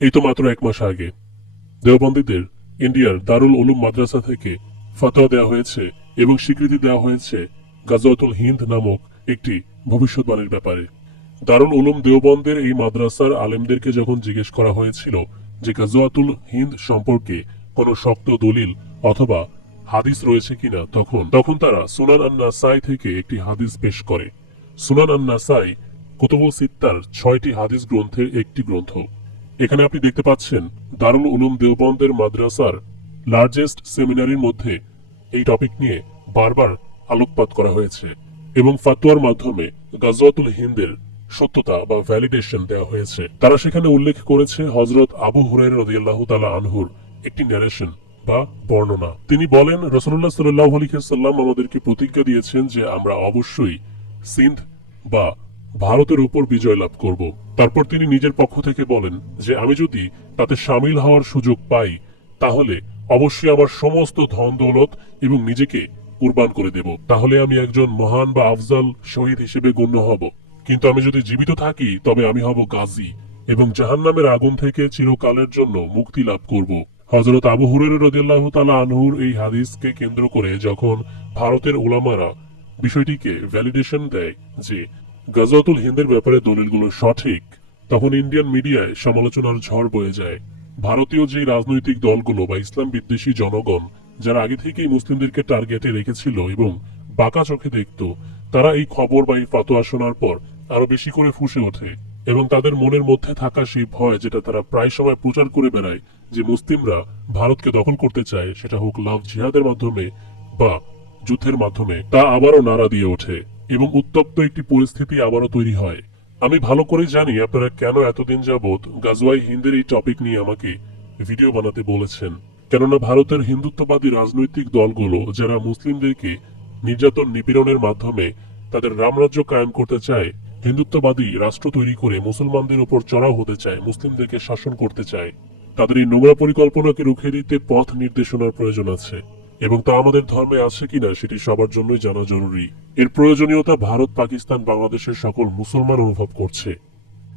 এই তো মাত্র 1 মাস আগে দেওবন্দীদের ইন্ডিয়ার দারুল উলুম মাদ্রাসা থেকে ফতোয়া দেওয়া হয়েছে এবং স্বীকৃতি দেওয়া হয়েছে গাজওয়াতুল হিন্দ নামক একটি ভবিষ্যৎবাণীর ব্যাপারে। দারুল উলুম দেওবন্দের এই মাদ্রাসার আলেমদেরকে যখন জিজ্ঞেস করা হয়েছিল যে গাজওয়াতুল হিন্দ সম্পর্কে কোনো শক্ত দলিল অথবা হাদিস রয়েছে কিনা, তখন তারা সুনান আন-নাসাই থেকে একটি হাদিস পেশ করে। সুনান আন-নাসাই কুতুবুস সিত্তার 6টি হাদিস গ্রন্থের একটি গ্রন্থ। এখানে আপনি দেখতে পাচ্ছেন দারুল উলুম দেওবন্দের মাদ্রাসার লার্জেস্ট সেমিনারির মধ্যে এই টপিক নিয়ে বারবার আলোকপাত করা হয়েছে এবং ফাতোয়ার মাধ্যমে গাজওয়াতুল হিন্দের সত্যতা বা ভ্যালিডেশন দেওয়া হয়েছে। তারা সেখানে উল্লেখ করেছে হযরত আবু হুরায়রা রাদিয়াল্লাহু তাআলা আনহুর একটি ন্যারেশন বা বর্ণনা। তিনি বলেন, রাসূলুল্লাহ সাল্লাল্লাহু আলাইহি ওয়াসাল্লাম আমাদেরকে প্রতিজ্ঞা দিয়েছেন যে আমরা অবশ্যই সিন্ধ বা ভারতের উপর বিজয় লাভ করব। তারপর তিনি নিজের পক্ষ থেকে বলেন যে আমি যদি তাতে সামিল হওয়ার সুযোগ পাই তাহলে অবশ্যই আমার সমস্ত ধন দৌলত এবং নিজেকে কুরবান করে দেব, তাহলে আমি একজন মহান বা আফজাল শহীদ হিসেবে গণ্য হব। কিন্তু আমি যদি জীবিত থাকি তবে আমি হব গাজী এবং জাহান্নামের আগুন থেকে চিরকালের জন্য মুক্তি লাভ করব। হযরত আবু হুরায়রা রাদিয়াল্লাহু তাআলা আনহুর এই হাদিসকে কেন্দ্র করে যখন ভারতের উলামারা বিষয়টিকে ভ্যালিডেশন দেয় যে গাজওয়াতুল হিন্দের ব্যাপারে দলিলগুলো সঠিক, তখন ইন্ডিয়ান মিডিয়ায় সমালোচনার ঝড় বয়ে যায়। ভারতীয় যে রাজনৈতিক দলগুলো বা ইসলাম বিদ্বেষী জনগণ যারা আগে থেকেই মুসলিমদেরকে টার্গেটে রেখেছিল এবং বাঁকা চোখে দেখত, তারা এই খবর বা এই ফতোয়া শোনার পর আরো বেশি করে ফুঁসে ওঠে এবং তাদের মনের মধ্যে থাকা সেই ভয় যেটা তারা প্রায় সময় প্রচার করে বেড়ায় যে মুসলিমরা ভারতকে দখল করতে চায়, সেটা হোক লাভ জিহাদের মাধ্যমে বা যুদ্ধের মাধ্যমে, তা আবারও নাড়া দিয়ে ওঠে এবং উত্তপ্ত একটি পরিস্থিতি আবারও তৈরি হয়। আমি ভালো করে জানি আপনারা কেন এতদিন যাবৎ গাজওয়াই হিন্দের এই টপিক নিয়ে আমাকে ভিডিও বানাতে বলেছেন, কেননা ভারতের হিন্দুত্ববাদী রাজনৈতিক দলগুলো যারা মুসলিমদেরকে নির্যাতন নিপীড়নের মাধ্যমে তাদের রামরাজ্য কায়েম করতে চায়, হিন্দুত্ববাদী রাষ্ট্র তৈরি করে মুসলমানদের উপর চড়াও হতে চায়, মুসলিমদেরকে শাসন করতে চায়, তাদের এই নোংরা পরিকল্পনাকে রুখে দিতে পথ নির্দেশনার প্রয়োজন আছে এবং তা আমাদের ধর্মে আছে কিনা সেটি সবার জন্যই জানা জরুরি। এর প্রয়োজনীয়তা ভারত, পাকিস্তান, বাংলাদেশের সকল মুসলমান অনুভব করছে।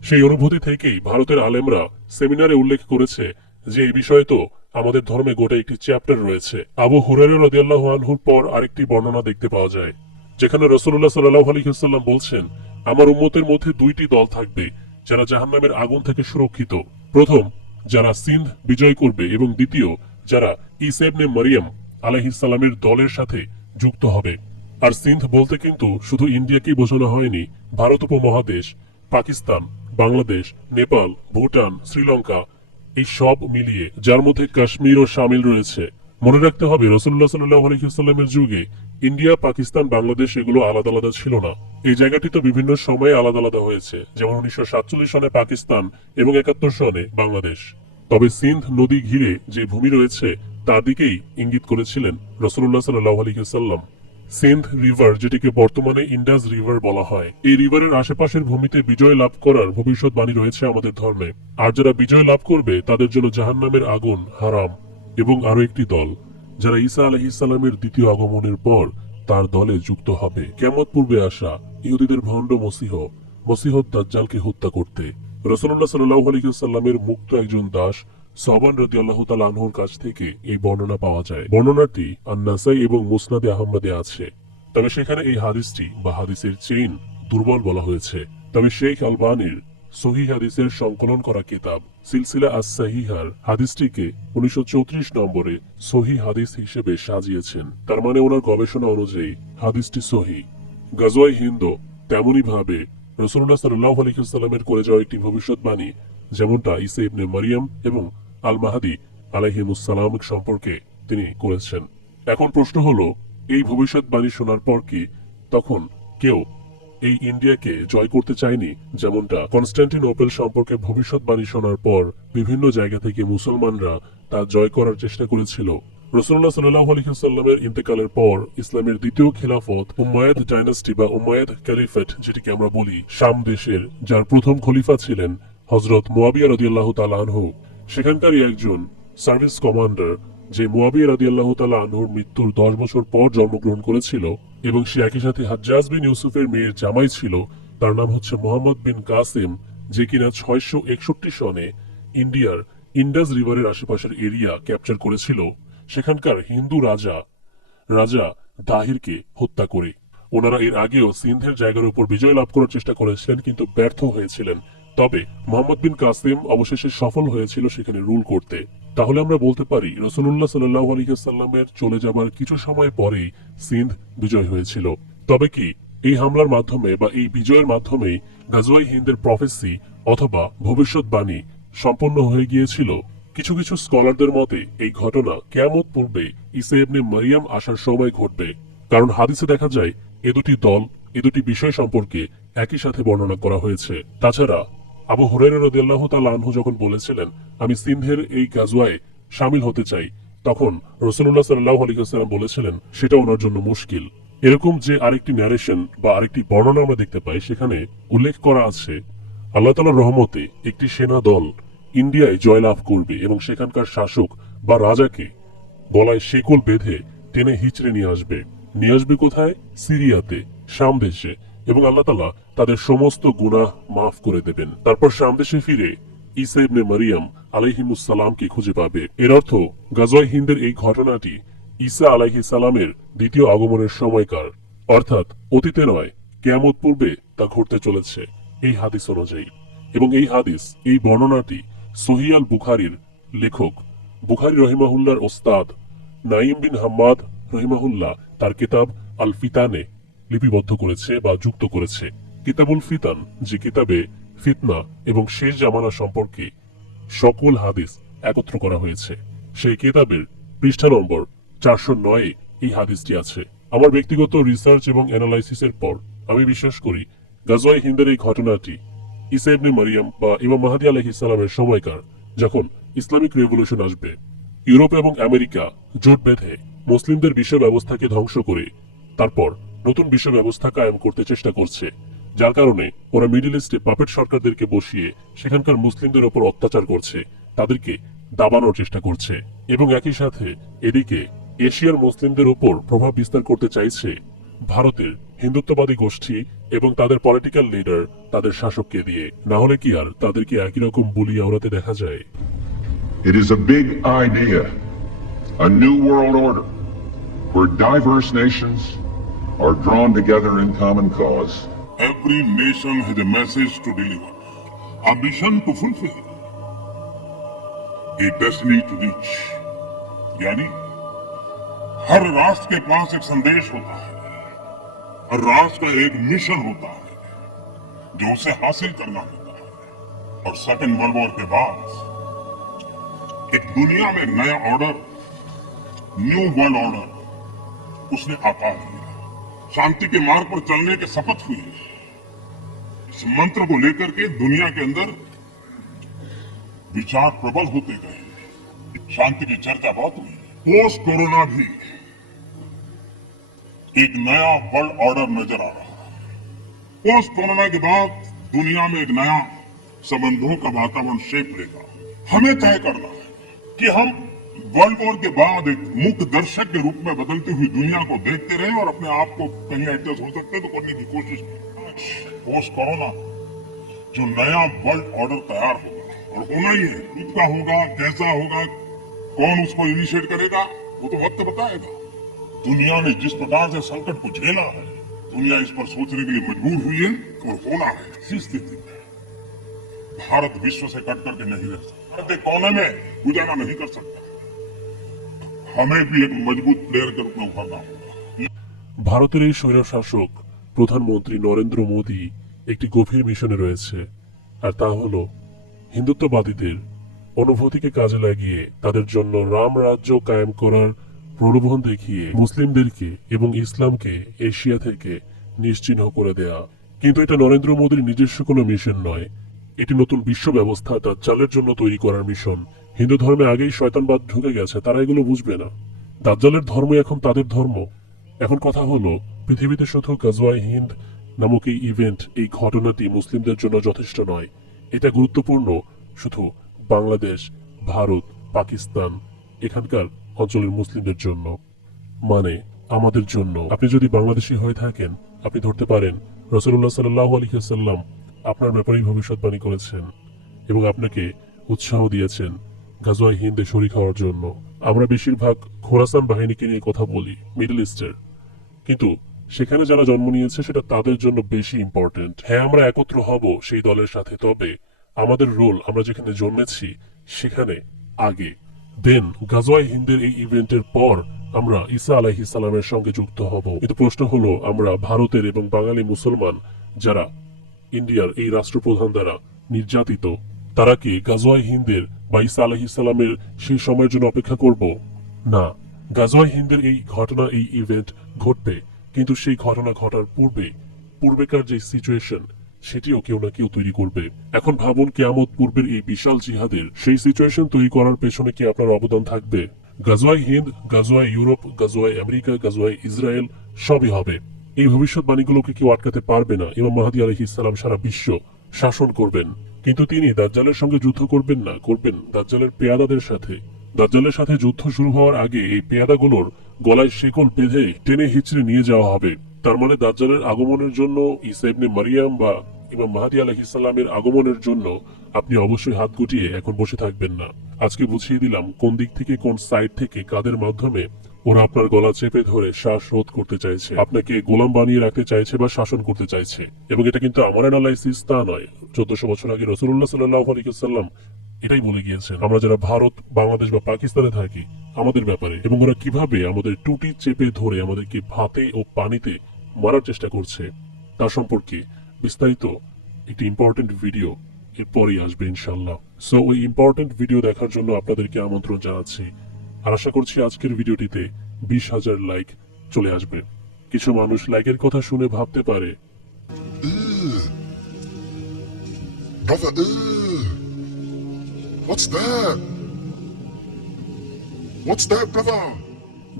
সেই অনুভূতি থেকেই ভারতের আলেমরা সেমিনারে উল্লেখ করেছে যে এই বিষয়ে তো আমাদের ধর্মে গোটা একটি চ্যাপ্টার রয়েছে। আবু হুরায়রা রাদিয়াল্লাহু আনহুর পর আরেকটি বর্ণনা দেখতে পাওয়া যায় যেখানে রাসূলুল্লাহ সাল্লাল্লাহু আলাইহি ওয়াসাল্লাম বলছেন, আমার উম্মতের মধ্যে 2টি দল থাকবে যারা জাহান্নামের আগুন থেকে সুরক্ষিত। প্রথম, যারা সিন্ধ বিজয় করবে এবং দ্বিতীয়, যারা ঈসা ইবনে মারইয়াম আলাইহিস সালামের দলের সাথে যুক্ত হবে। আর সিন্ধ বলতে কিন্তু শুধু ইন্ডিয়াকেই বোঝানো হয়নি, ভারত উপমহাদেশ, পাকিস্তান, বাংলাদেশ, নেপাল, ভুটান, শ্রীলঙ্কা, এই সব মিলিয়ে, যার মধ্যে কাশ্মীরও শামিল রয়েছে। মনে রাখতে হবে রাসূলুল্লাহ সাল্লাল্লাহু আলাইহি ওয়াসাল্লামের যুগে ইন্ডিয়া, পাকিস্তান, বাংলাদেশ এগুলো আলাদা আলাদা ছিল না। এই জায়গাটি তো বিভিন্ন সময়ে আলাদা আলাদা হয়েছে, যেমন 1947 সনে পাকিস্তান এবং 71 সনে বাংলাদেশ। তবে সিন্ধ নদী ঘিরে যে ভূমি রয়েছে তার দিকেই ইঙ্গিত করেছিলেন রাসূলুল্লাহ সাল্লাল্লাহু আলাইহি ওয়াসাল্লাম। সিন্ধ রিভার, যেটিকে বর্তমানে ইন্ডাস রিভার বলা হয়, এই রিভারের আশেপাশের ভূমিতে বিজয় লাভ করার ভবিষ্যৎবাণী রয়েছে আমাদের ধর্মে। আর যারা বিজয় লাভ করবে তাদের জন্য জাহান্নামের আগুন হারাম। এবং আরো একটি দল যারা ঈসা আলাইহিস সালামের দ্বিতীয় আগমনের পর তার দলে যুক্ত হবে কিয়ামত পূর্বে আসা ইহুদিদের ভণ্ড মসীহ দাজ্জালকে হত্যা করতে। রাসূলুল্লাহ সাল্লাল্লাহু আলাইহি ওয়াসাল্লামের মুক্ত একজন দাস সাওবান রাদিয়াল্লাহু তাআলা আনহুর কাছ থেকে এই বর্ণনা পাওয়া যায়। বর্ণনাটি আন-নাসাই এবং মুসনাদে আহমদে আছে, তবে সেখানে এই হাদিসটি বা হাদিসের চেইন দুর্বল বলা হয়েছে। তবে শেখ আলবানীর সহিহ হাদিসের সংকলন করা কিতাব সিলসিলা আস-সাহিহার হাদিসটিকে 1934 নম্বরে সহিহ হাদিস হিসেবে সাজিয়েছেন। তার মানে ওনার গবেষণা অনুযায়ী হাদিসটি সহিহ। গাজওয়ায়ে হিন্দ তেমনি ভাবে রাসূলুল্লাহ সাল্লাল্লাহু আলাইহি ওয়াসাল্লামের করে যাওয়া একটি ভবিষ্যৎবাণী, যেমনটা ঈসা ইবনে মারইয়াম এবং আল মাহদী আলাইহিমুস সালাম সম্পর্কে তিনি করেছেন। এখন প্রশ্ন হলো, এই ভবিষ্যৎবাণী শোনার পর কি তখন কেউ এই ইন্ডিয়াকে জয় করতে চায়নি? যেমনটা কনস্টান্টিনোপল সম্পর্কে ভবিষ্যৎবাণী শোনার পর বিভিন্ন জায়গা থেকে মুসলমানরা তা জয় করার চেষ্টা করেছিল। রাসূলুল্লাহ সাল্লাল্লাহু আলাইহি ওয়াসাল্লামের ইন্তেকালের পর ইসলামের দ্বিতীয় খিলাফত উম্মায়াদ ডাইনাস্টি বা উম্মায়াদ ক্যালিফেট, যেটিকে আমরা বলি, শাম দেশের, যার প্রথম খলিফা ছিলেন হযরত মুয়াবিয়া রাদিয়াল্লাহু তাআলা আনহু, সেখানকারই একজন সার্ভিস কমান্ডার যে মুয়াবিয়া রাদিয়াল্লাহু তাআলা আনহুর মৃত্যুর 10 বছর পর জন্মগ্রহণ করেছিল এবং সে একই সাথে হাজ্জাজ বিন ইউসুফের মেয়ের জামাই ছিল, তার নাম হচ্ছে মুহাম্মদ বিন কাসিম, যে কিনা 661 সনে ইন্ডিয়ার ইন্ডাস রিভারের আশেপাশের এরিয়া ক্যাপচার করেছিল সেখানকার হিন্দু রাজা রাজা দাহিরকে হত্যা করে। ওনারা এর আগেও সিন্ধের জায়গার উপর বিজয় লাভ করার চেষ্টা করেছিলেন, কিন্তু ব্যর্থ হয়েছিলেন। তবে মোহাম্মদ বিন কাসিম অবশেষে সফল হয়েছিল সেখানে রুল করতে। তাহলে আমরা বলতে পারি রাসূলুল্লাহ সাল্লাল্লাহু আলাইহি ওয়াসাল্লামের চলে যাবার কিছু সময় পরেই সিন্ধ বিজয় হয়েছিল। তবে কি এই হামলার মাধ্যমে বা এই বিজয়ের মাধ্যমেই গাজওয়াই হিন্দের প্রফেসি অথবা ভবিষ্যৎবাণী সম্পন্ন হয়ে গিয়েছিল? কিছু কিছু স্কলারদের মতে এই ঘটনা কিয়ামত পূর্বে ঈসা ইবনে মারিয়াম আসার সময় ঘটবে। কারণ হাদিসে দেখা যায় এ দুটি দল, এ দুটি বিষয় সম্পর্কে একই সাথে বর্ণনা করা হয়েছে। তাছাড়া আবু হুরায়রা রাদিয়াল্লাহু তাআলা আনহু যখন বলেছিলেন আমি সিন্ধের এই গাজওয়ায় শামিল হতে চাই, তখন রাসূলুল্লাহ সাল্লাল্লাহু আলাইহি ওয়াসাল্লাম বলেছিলেন সেটা ওনার জন্য মুশকিল। এরকম যে আরেকটি ন্যারেশন বা আরেকটি বর্ণনা আমরা দেখতে পাই, সেখানে উল্লেখ করা আছে আল্লাহ তাআলার রহমতে একটি সেনা দল ইন্ডিয়ায় জয়লাভ করবে এবং সেখানকার শাসক বা রাজাকে গলায় শেকল বেঁধে টেনে হিচড়ে নিয়ে আসবে কোথায়? সিরিয়াতে, শাম দেশে। এবং আল্লাহ তাআলা তাদের সমস্ত গুনাহ মাফ করে দেবেন। তারপর শাম দেশে ফিরে ঈসা ইবনে মারিয়াম আলাইহিমুস সালামকে খুঁজে পাবে। এর অর্থ গাজওয়াই হিন্দের এই ঘটনাটি ঈসা আলাইহিস সালামের দ্বিতীয় আগমনের সময়কার, অর্থাৎ অতীতে নয়, কিয়ামত পূর্বে তা ঘটতে চলেছে এই হাদিস অনুযায়ী। এবং এই হাদিস, এই বর্ণনাটি সহিহ আল বুখারীর লেখক বুখারী রহিমাহুল্লাহর ওস্তাদ নাঈম বিন হাম্মাদ রহিমাহুল্লাহ তার কিতাব আল ফিতানে লিপিবদ্ধ করেছে বা যুক্ত করেছে। কিতাবুল ফিতান, যে কিতাবে ফিতনা এবং শেষ জামানা সম্পর্কে সকল হাদিস একত্র করা হয়েছে, সেই কিতাবের পৃষ্ঠা নম্বর 409 এই হাদিসটি আছে। আমার ব্যক্তিগত রিসার্চ এবং অ্যানালাইসিসের পর আমি বিশ্বাস করি গাজওয়াই হিন্দের এই ঘটনাটি ঈসা ইবনে মারিয়াম বা ইমাম মাহদী আলাইহিস সালামের সময়কার, যখন ইসলামিক রেভলিউশন আসবে। ইউরোপ এবং আমেরিকা জোট বেঁধে মুসলিমদের বিশ্ব ব্যবস্থাকে ধ্বংস করে তারপর নতুন বিশ্ব ব্যবস্থা কায়েম করতে চেষ্টা করছে, যার কারণে ওরা মিডল ইস্টে পাপেট সরকারদেরকে বসিয়ে সেখানকার মুসলিমদের উপর অত্যাচার করছে, তাদেরকে দাবানোর চেষ্টা করছে। এবং একই সাথে এদিকে এশিয়ার মুসলিমদের উপর প্রভাব বিস্তার করতে চাইছে ভারতের হিন্দুত্ববাদী গোষ্ঠী এবং তাদের পলিটিক্যাল লিডার, তাদের শাসককে দিয়ে। না হলে কি আর তাদেরকে একই রকম বুলি আওড়াতে দেখা যায়? It is a big idea, a new world order, where diverse nations are drawn together in common cause. Every nation has a message to deliver, a mission to fulfill, a destiny to reach. यानी हर राष्ट्र के पास एक संदेश होता है, हर राष्ट्र का एक मिशन होता है जो उसे हासिल करना होता है। और सेकेंड वर्ल्ड वॉर के बाद एक दुनिया में नया ऑर्डर, न्यू वर्ल्ड ऑर्डर उसने आकार लिया। शांति के मार्ग पर चलने के शपथ हुई। इस मंत्र को लेकर के दुनिया के अंदर विचार प्रबल होते गए, शांति की चर्चा बहुत हुई। पोस्ट कोरोना भी एक नया वर्ल्ड ऑर्डर नजर आ रहा है। पोस्ट कोरोना के बाद दुनिया में एक नया संबंधों का वातावरण शेप लेगा। हमें तय करना है कि हम वर्ल्ड वॉर के बाद एक मुक्त दर्शक के रूप में बदलती हुई दुनिया को देखते रहे और अपने आप को कहीं एडजस्ट हो सकते तो करने की कोशिश करें। पोस्ट कोरोना जो नया वर्ल्ड ऑर्डर तैयार होगा, और होना ही है, कितना होगा, कैसा होगा, कौन उसको इनिशिएट करेगा, वो तो वक्त बताएगा। दुनिया ने जिस प्रकार से संकट को झेला है, दुनिया इस पर सोचने के लिए मजबूर हुई है और होना है। इसी स्थिति में भारत विश्व से कट करके नहीं रह सकता, भारत एक कोने में गुजारा नहीं कर सकता। हमें भी एक मजबूत प्लेयर के रूप में उभरना होगा। ভারতের এই স্বৈরশাসক প্রধানমন্ত্রী নরেন্দ্র মোদী একটি গভীর মিশনে রয়েছে, আর তা হলো হিন্দুত্ববাদীদের অনুভূতিকে কাজে লাগিয়ে তাদের জন্য রাম রাজ্য কায়েম করার প্রলোভন দেখিয়ে মুসলিমদেরকে এবং ইসলামকে এশিয়া থেকে নিশ্চিহ্ন করে দেয়া। কিন্তু এটা নরেন্দ্র মোদীর নিজস্ব কোনো মিশন নয়, এটি নতুন বিশ্ব ব্যবস্থা তার চালের জন্য তৈরি করার মিশন। হিন্দু ধর্মে আগেই শয়তানবাদ ঢুকে গেছে, তারা এগুলো বুঝবে না। দাজ্জালের ধর্ম এখন তাদের ধর্ম। এখন কথা হলো পৃথিবীতে শুধু গাজওয়াই হিন্দ নামক এই ইভেন্ট, এই ঘটনাটি মুসলিমদের জন্য যথেষ্ট নয়। এটা গুরুত্বপূর্ণ শুধু বাংলাদেশ, ভারত, পাকিস্তান এখানকার অঞ্চলের মুসলিমদের জন্য, মানে আমাদের জন্য। আপনি যদি বাংলাদেশী হয়ে থাকেন, আপনি ধরতে পারেন রাসূলুল্লাহ সাল্লাল্লাহু আলাইহি ওয়াসাল্লাম আপনার ব্যাপারেই ভবিষ্যৎবাণী করেছেন এবং আপনাকে উৎসাহ দিয়েছেন গাজওয়ায়ে হিন্দে শরিক হওয়ার জন্য। আমরা বেশিরভাগ খোরাসান বাহিনীকে নিয়ে কথা বলি, মিডল ইস্টের, কিন্তু সেখানে যারা জন্ম নিয়েছে সেটা তাদের জন্য বেশি ইম্পর্টেন্ট। হ্যাঁ, আমরা একত্র হব সেই দলের সাথে, তবে আমাদের রোল, আমরা যেখানে জন্মেছি সেখানে আগে। দেন গাজওয়ায়ে হিন্দের এই ইভেন্টের পর আমরা ঈসা আলাইহিস সালামের সঙ্গে যুক্ত হব। কিন্তু প্রশ্ন হলো, আমরা ভারতের এবং বাঙালি মুসলমান যারা ইন্ডিয়ার এই রাষ্ট্রপ্রধান দ্বারা নির্যাতিত, তারা কি গাজওয়ায়ে হিন্দের বা ঈসা আলাইহিস সালামের সেই সময়ের জন্য অপেক্ষা করব? না, গাজওয়ায়ে হিন্দের এই ঘটনা, এই ইভেন্ট ঘটবে, কিন্তু সেই ঘটনা ঘটার পূর্বেকার যে সিচুয়েশন, সেটিও কেউ না কেউ তৈরি করবে। এখন ভাবুন, কিয়ামত পূর্বের এই বিশাল জিহাদের সেই সিচুয়েশন তৈরি করার পেছনে কি আপনার অবদান থাকবে? গাজওয়ায়ে হিন্দ, গাজওয়ায়ে ইউরোপ, গাজওয়ায়ে আমেরিকা, গাজওয়ায়ে ইসরায়েল সবই হবে। এই ভবিষ্যৎবাণীগুলোকে কেউ আটকাতে পারবে না। ইমাম মাহদী আলাইহিস সালাম সারা বিশ্ব শাসন করবেন, কিন্তু তিনি দাজ্জালের সঙ্গে যুদ্ধ করবেন না, করবেন দাজ্জালের পেয়াদাদের সাথে। দাজ্জালের সাথে যুদ্ধ শুরু হওয়ার আগে এই পেয়াদাগুলোর গলায় শেকল বেঁধে টেনে হিচড়ে নিয়ে যাওয়া হবে। তার মানে দাজ্জালের আগমনের জন্য, ঈসা ইবনে মারিয়াম বা ইমাম মাহদী আলাইহিস সালামের আগমনের জন্য আপনি অবশ্যই হাত গুটিয়ে এখন বসে থাকবেন না। আজকে বুঝিয়ে দিলাম কোন দিক থেকে, কোন সাইড থেকে, কাদের মাধ্যমে ওরা আপনার গলা চেপে ধরে শ্বাসরোধ করতে চাইছে, আপনাকে গোলাম বানিয়ে রাখতে চাইছে বা শাসন করতে চাইছে। এবং এটা কিন্তু আমার অ্যানালাইসিস তা নয়, 1400 বছর আগে রাসূলুল্লাহ সাল্লাল্লাহু আলাইহি ওয়াসাল্লাম এটাই বলে গিয়েছেন আমরা যারা ভারত, বাংলাদেশ বা পাকিস্তানে থাকি আমাদের ব্যাপারে, এবং ওরা কিভাবে আমাদের টুটি চেপে ধরে আমাদেরকে ভাতে ও পানিতে মারার চেষ্টা করছে তার সম্পর্কে বিস্তারিত একটি ইম্পর্টেন্ট ভিডিও এরপরই আসবে ইনশাল্লাহ। সো ওই ইম্পর্টেন্ট ভিডিও দেখার জন্য আপনাদেরকে আমন্ত্রণ জানাচ্ছি, আর আশা করছি আজকের ভিডিওটিতে 20,000 লাইক চলে আসবে। কিছু মানুষ লাইকের কথা শুনে ভাবতে পারে, Brother, what's that? What's that, brother?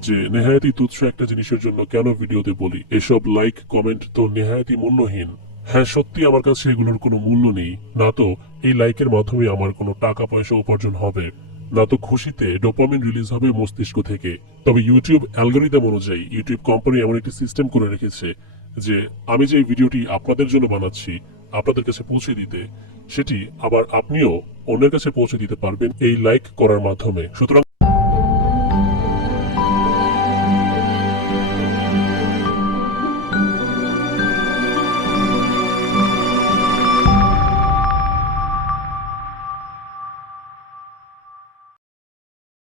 যে নেহায়াতি তুচ্ছ একটা জিনিসের জন্য কেন ভিডিওতে বলি এসব লাইক কমেন্ট তো নেহায়াতি মূল্যহীন। হ্যাঁ, সত্যি আমার কাছে এগুলোর কোনো মূল্য নেই, না তো এই লাইকের মাধ্যমে আমার কোনো টাকা পয়সা উপার্জন হবে, না তো খুশিতে ডোপামিন রিলিজ হবে মস্তিষ্ক থেকে। তবে ইউটিউব অ্যালগরিদম অনুযায়ী ইউটিউব কোম্পানি এমন একটি সিস্টেম করে রেখেছে যে আমি যে ভিডিওটি আপনাদের জন্য বানাচ্ছি আপনাদের কাছে পৌঁছে দিতে, সেটি আবার আপনিও অন্যের কাছে পৌঁছে দিতে পারবেন এই লাইক করার মাধ্যমে। সুতরাং